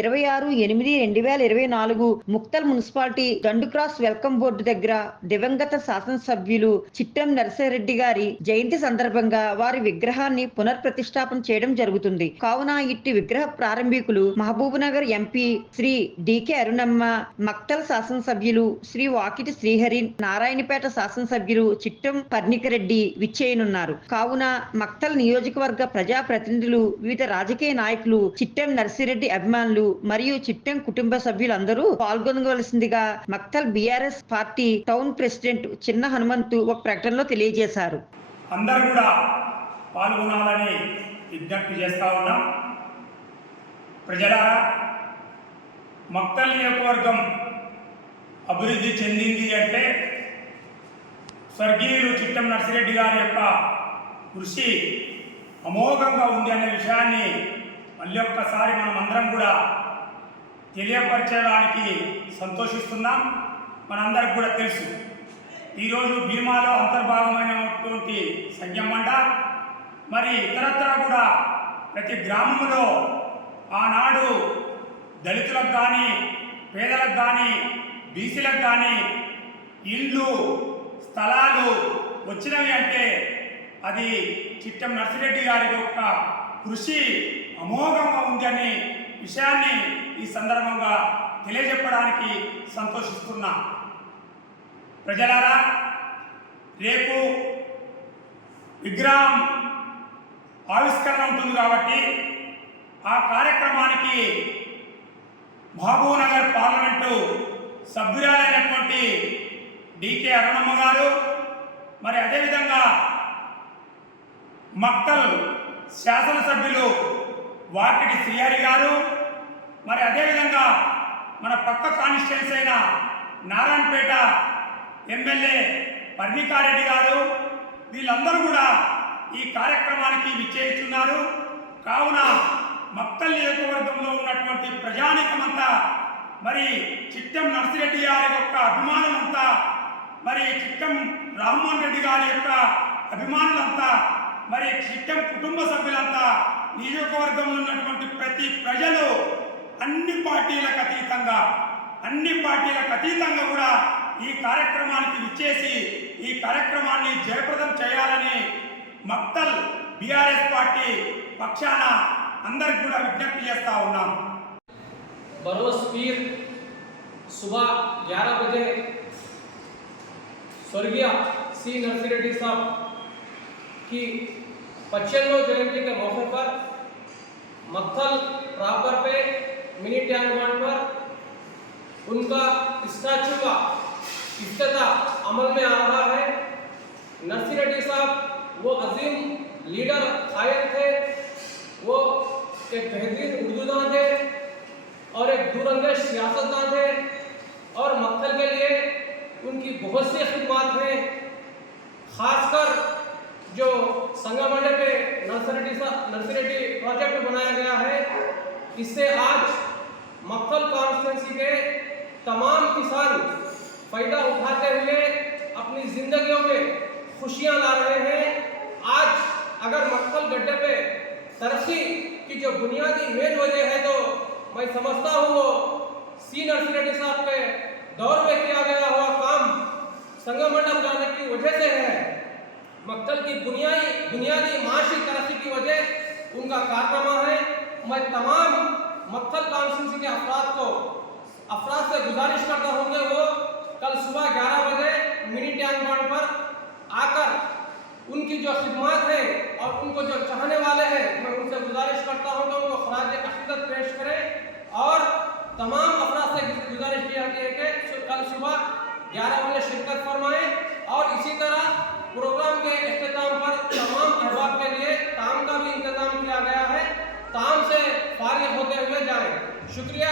ఇరవై ఆరు ఎనిమిది రెండు వేల ఇరవై నాలుగు Makthal municipality Dandu cross welcome board దగ్గర దివంగత శాసనసభ్యులు చిట్టం నరసింహారెడ్డి గారి జయంతి సందర్భంగా వారి విగ్రహాన్ని పునర్ప్రతిష్టాపన చేయడం జరుగుతుంది. కావున ఇట్టి విగ్రహ ప్రారంభికులు Mahbub Nagar MP Shri D K Arunamma Makthal శాసనసభ్యులు శ్రీ వాకిటి శ్రీహరి నారాయణపేట శాసనసభ్యులు చిట్టం పర్ణికరెడ్డి విచ్చేయనున్నారు. కావున మక్తల్ నియోజకవర్గ ప్రజా ప్రతినిధులు వివిధ రాజకీయ నాయకులు చిట్టం నర్సిరెడ్డి అభిమానులు మరియు చిట్టెం కుటుంబ సభ్యులందరూ పాల్గొనవలసిందిగా Makthal BRS party town president చిన్న హనుమంతు ఒక ప్రకటనలో తెలియజేశారు. అందరూ కూడా పాల్గొనాలని విజ్ఞప్తి చేస్తా ఉన్నాం. ప్రజలారా మక్తల్ నియోజకవర్గం అభివృద్ధి చెందింది అంటే స్వర్గీయులు చిట్టం నర్సిరెడ్డి గారి యొక్క కృషి అమోఘంగా ఉంది అనే విషయాన్ని మళ్ళీ ఒక్కసారి మనం అందరం కూడా తెలియపరచడానికి సంతోషిస్తున్నాం. మనందరికి కూడా తెలుసు. ఈరోజు భీమాలో అంతర్భాగమైనటువంటి సంఖ్యమంట మరి ఇతరత్ర కూడా ప్రతి గ్రామంలో ఆనాడు దళితులకు కానీ పేదలకు కానీ బీసీలకు కానీ ఇళ్ళు స్థలాలు వచ్చినవి అంటే అది చిట్టం నర్సిరెడ్డి గారి యొక్క కృషి అమోఘంగా ఉంది అనే విషయాన్ని ఈ సందర్భంగా తెలియజెప్పడానికి సంతోషిస్తున్నా. ప్రజలారా రేపు విగ్రహం ఆవిష్కరణ ఉంటుంది కాబట్టి ఆ కార్యక్రమానికి మహబూబ్నగర్ పార్లమెంటు సభ్యురాలైనటువంటి డికే అరుణమ్మ గారు మరి అదేవిధంగా మక్కల్ శాసనసభ్యులు వాకిటి శ్రీహరి గారు మరి అదేవిధంగా మన పక్క కాన్స్టిట్యున్సీ అయిన నారాయణపేట ఎమ్మెల్యే పర్ణికారెడ్డి గారు వీళ్ళందరూ కూడా ఈ కార్యక్రమానికి విచ్చేస్తున్నారు. కావున మక్తల్ నియోజకవర్గంలో ఉన్నటువంటి ప్రజానికమంతా మరి చిట్టం నర్సిరెడ్డి గారి యొక్క అభిమానులంతా మరి చిట్టం రామ్మోహన్ రెడ్డి గారి యొక్క అభిమానులంతా మరి చిట్టం కుటుంబ సభ్యులంతా నియోజకవర్గంలో ఉన్నటువంటి ప్రతి ప్రజలు అన్ని పార్టీలకు అతీతంగా అన్ని పార్టీలకు అతీతంగా కూడా ఈ కార్యక్రమానికి విచ్చేసి ఈ కార్యక్రమాన్ని జయప్రదం చేయాలని మక్తల్ బీఆర్ఎస్ పార్టీ పక్షాన అందరికి కూడా విజ్ఞప్తి చేస్తా ఉన్నాం बरोज पीर सुबह 11 बजे स्वर्गीय सी नरसी रेड्डी साहब की पचहत्तर जयंती के मौके पर मक्खल प्रॉपर पे मिनी टैंक बांड पर उनका स्टैचू का इफ्तः अमल में आ रहा है। नरसी रेड्डी साहब, वो अजीम लीडर कायद थे। वो एक बेहतरीन उर्दूदान थे और एक दूरंदेश सियासतदान थे। और मक्तल के लिए उनकी बहुत सी खिदमात हैं खासकर जो संगमंडल पे नर्सरी नर्सरी प्रोजेक्ट बनाया गया है। इससे आज मक्तल कॉन्स्टिट्यूंसी के तमाम किसान फ़ायदा उठाते हुए अपनी जिंदगियों में खुशियाँ ला रहे हैं। आज अगर मक्तल गड्ढे पे तरक्की की जो बुनियादी मेन वजह है तो मैं समझता हूँ वो सी नरसिंह रेड्डी साहब के दौर में किया गया हुआ काम संगमंडल जाने की वजह से है। मक्तल की बुनियादी बुनियादी माशी तरक्की की वजह उनका कारनामा है, मैं तमाम मक्तल कॉन्स्टिट्यूंसी के अफराद को, अफराद से गुजारिश करता हूँ कि वो कल सुबह 11 बजे मिनी टैंक बॉन्ड पर आकर उनकी जो खिदमत है और उनको जो चाहने वाले हैं, मैं उनसे गुजारिश करता हूँ कि वो खराज अकीदत पेश करें और तमाम अफराद से गुजारिश की जाती है कि कल सुबह ग्यारह शुक्रिया